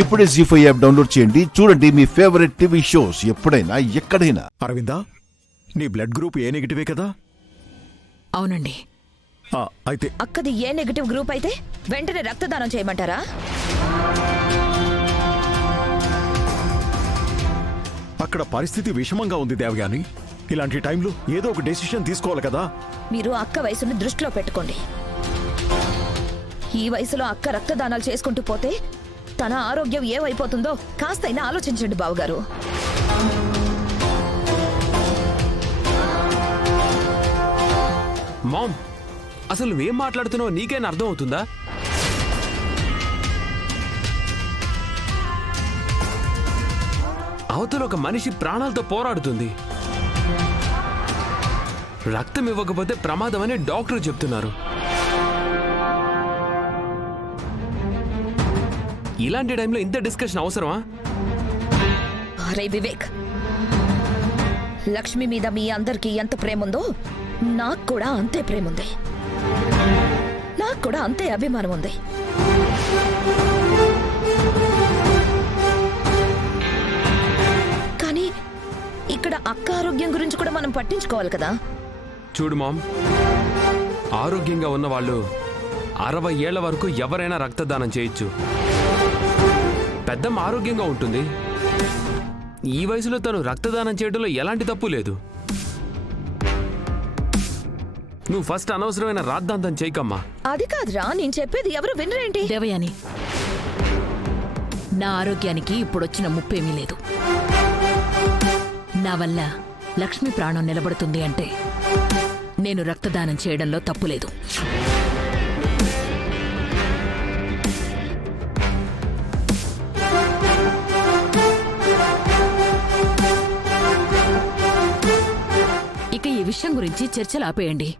ఇప్పుడే జీ5 app download చేయండి. చూడండి మీ ఫేవరెట్ టీవీ షోస్ ఎప్పుడైనా ఎక్కడైనా. అరవిందా, నీ బ్లడ్ గ్రూప్ ఏ నెగిటివే కదా? అవునండి. అయితే అక్కది ఏ నెగటివ్ గ్రూప్ అయితే వెంటనే రక్తదానం చేయమంటారా? అక్కడ పరిస్థితి విషమంగా ఉంది దేవయాని. ఇలాంటి టైంలో ఏదో ఒక డెసిషన్ తీసుకోవాలి కదా. మీరు అక్క వయసును దృష్టిలో పెట్టుకోండి. ఈ వయసులో అక్క రక్తదానాలు చేసుకుంటూ పోతే తన ఆరోగ్యం ఏమైపోతుందో కాస్తైనా ఆలోచించండి బావగారు. మామ్, అసలు నువ్వేం మాట్లాడుతున్నావు నీకైనా అర్థం అవుతుందా? అవతల ఒక మనిషి ప్రాణాలతో పోరాడుతుంది. రక్తం ఇవ్వకపోతే ప్రమాదం అని డాక్టర్ చెప్తున్నారు. ఇలాంటి టైంలో ఇంత డిస్కషన్ అవసరమా? అరే వివేక్, లక్ష్మి మీద మీ అందరికీ ఎంత ప్రేమ ఉందో నాకు కూడా అంతే ప్రేమ ఉంది. నాకు కూడా అంతే అభిమానం ఉంది. కానీ ఇక్కడ అక్క ఆరోగ్యం గురించి కూడా మనం పట్టించుకోవాలి కదా. చూడు మామ్, ఆరోగ్యంగా ఉన్న వాళ్ళు 60 ఏళ్ల వరకు ఎవరైనా రక్తదానం చేయొచ్చు. పెద్దమ్మ ఆరోగ్యంగా ఉంటుంది. ఈ వయసులో తను రక్తదానం చేయడంలో ఎలాంటి తప్పు లేదు. నువ్వు ఫస్ట్ అనవసరమైన రాద్ధాంతం చేయకమ్మా. అది కాదురా, నేను చెప్పేది ఎవరు వినరేంటి? దేవయాని, నా ఆరోగ్యానికి ఇప్పుడొచ్చిన ముప్పేమీ లేదు. నా వల్ల లక్ష్మి ప్రాణం నిలబడుతుంది అంటే నేను రక్తదానం చేయడంలో తప్పులేదు. ఇక ఈ విషయం గురించి చర్చలు ఆపేయండి.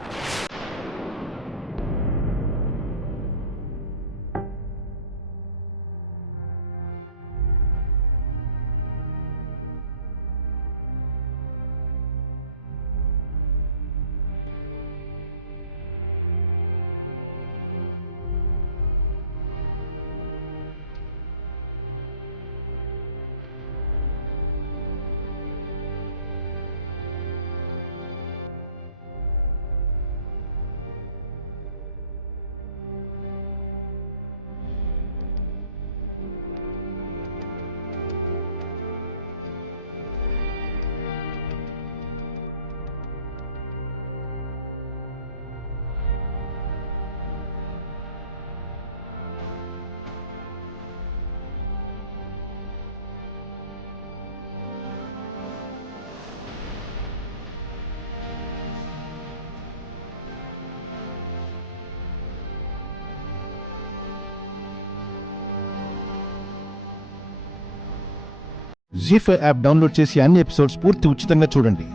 జీ5 యాప్ డౌన్లోడ్ చేసి అన్ని ఎపిసోడ్స్ పూర్తి ఉచితంగా చూడండి.